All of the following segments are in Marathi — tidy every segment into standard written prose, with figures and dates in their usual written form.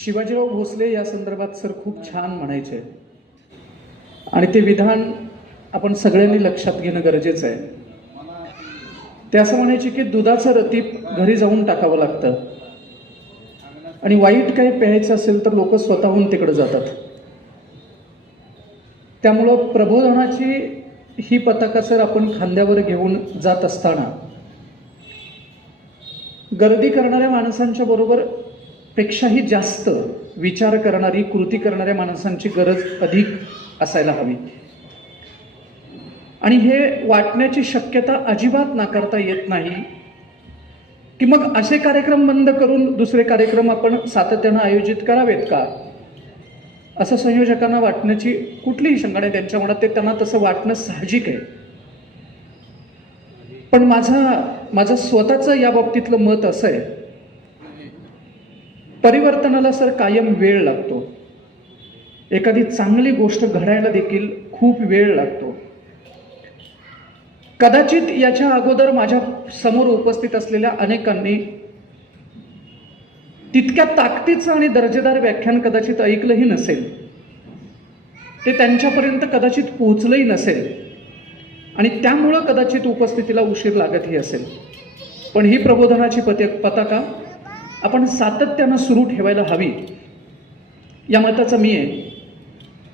शिवाजीराव भोसले या संदर्भात सर खूप छान म्हणायचे आणि ते विधान आपण सगळ्यांनी लक्षात घेणं गरजेचं आहे. ते असं म्हणायचे की दुधाचं रतीप घरी जाऊन टाकावं लागतं आणि वाईट काही प्यायचं असेल तर लोक स्वतःहून तिकडे जातात. त्यामुळं प्रबोधनाची ही पताका सर आपण खांद्यावर घेऊन जात असताना गर्दी करणाऱ्या माणसांच्या बरोबर पेक्षाही जास्त विचार करणारी कृती करणाऱ्या माणसांची गरज अधिक असायला हवी आणि हे वाटण्याची शक्यता अजिबात नाकारता येत नाही की मग असे कार्यक्रम बंद करून दुसरे कार्यक्रम आपण सातत्यानं आयोजित करावेत का, असं संयोजकांना वाटण्याची कुठलीही शंका नाही त्यांच्या मनात. ते त्यांना तसं वाटणं साहजिक आहे. पण माझं स्वतःचं या बाबतीतलं मत असं आहे, परिवर्तनाला सर कायम वेळ लागतो. एखादी चांगली गोष्ट घडायला देखील खूप वेळ लागतो. कदाचित याच्या अगोदर माझ्या समोर उपस्थित असलेल्या अनेकांनी तितक्या ताकदीचं आणि दर्जेदार व्याख्यान कदाचित ऐकलंही नसेल, ते त्यांच्यापर्यंत कदाचित पोहोचलंही नसेल आणि त्यामुळं कदाचित उपस्थितीला उशीर लागतही असेल. पण ही प्रबोधनाची पताका आपण सातत्यानं सुरू ठेवायला हवी या मताचं मी आहे.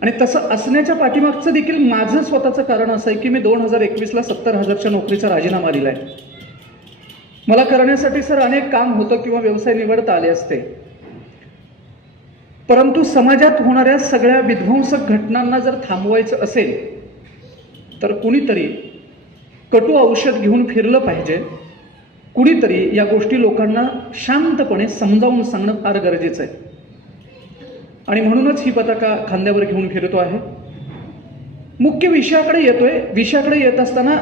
आणि तसं असण्याच्या पाठीमागचं देखील माझं स्वतःचं कारण असं आहे की मी 2021ला 70,000च्या नोकरीचा राजीनामा दिलाय. मला करण्यासाठी सर अनेक काम होतं किंवा व्यवसाय निवडता आले असते, परंतु समाजात होणाऱ्या सगळ्या विध्वंसक घटनांना जर थांबवायचं असेल तर कुणीतरी कटू औषध घेऊन फिरलं पाहिजे. कुणीतरी या गोष्टी लोकांना शांतपणे समजावून सांगणं फार गरजेचं आहे आणि म्हणूनच ही पताका खांद्यावर घेऊन फिरतो आहे. मुख्य विषयाकडे येतोय. विषयाकडे येत असताना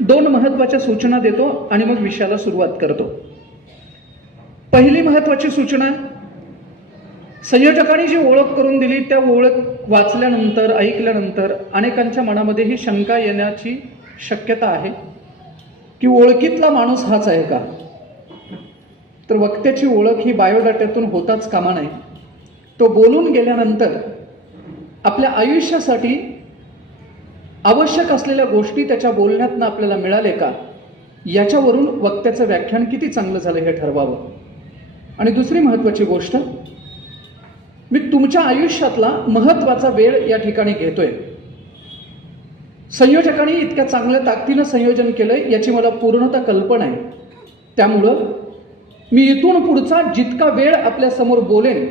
2 महत्त्वाच्या सूचना देतो आणि मग विषयाला सुरुवात करतो. पहिली महत्त्वाची सूचना, संयोजकांनी जी ओळख करून दिली त्या ओळख वाचल्यानंतर ऐकल्यानंतर अनेकांच्या मनामध्ये ही शंका येण्याची शक्यता आहे की ओळखीतला माणूस हाच आहे का. तर वक्त्याची ओळख ही बायोडाट्यातून होताच कामा नये. तो बोलून गेल्यानंतर आपल्या आयुष्यासाठी आवश्यक असलेल्या गोष्टी त्याच्या बोलण्यातनं आपल्याला मिळाले का, याच्यावरून वक्त्याचं व्याख्यान किती चांगलं झालं हे ठरवावं. आणि दुसरी महत्त्वाची गोष्ट, मी तुमच्या आयुष्यातला महत्त्वाचा वेळ या ठिकाणी घेतोय. संयोजकांनी इतक्या चांगल्या ताकदीनं संयोजन केलंय याची मला पूर्णतः कल्पना आहे. त्यामुळं मी इथून पुढचा जितका वेळ आपल्या समोर बोलेन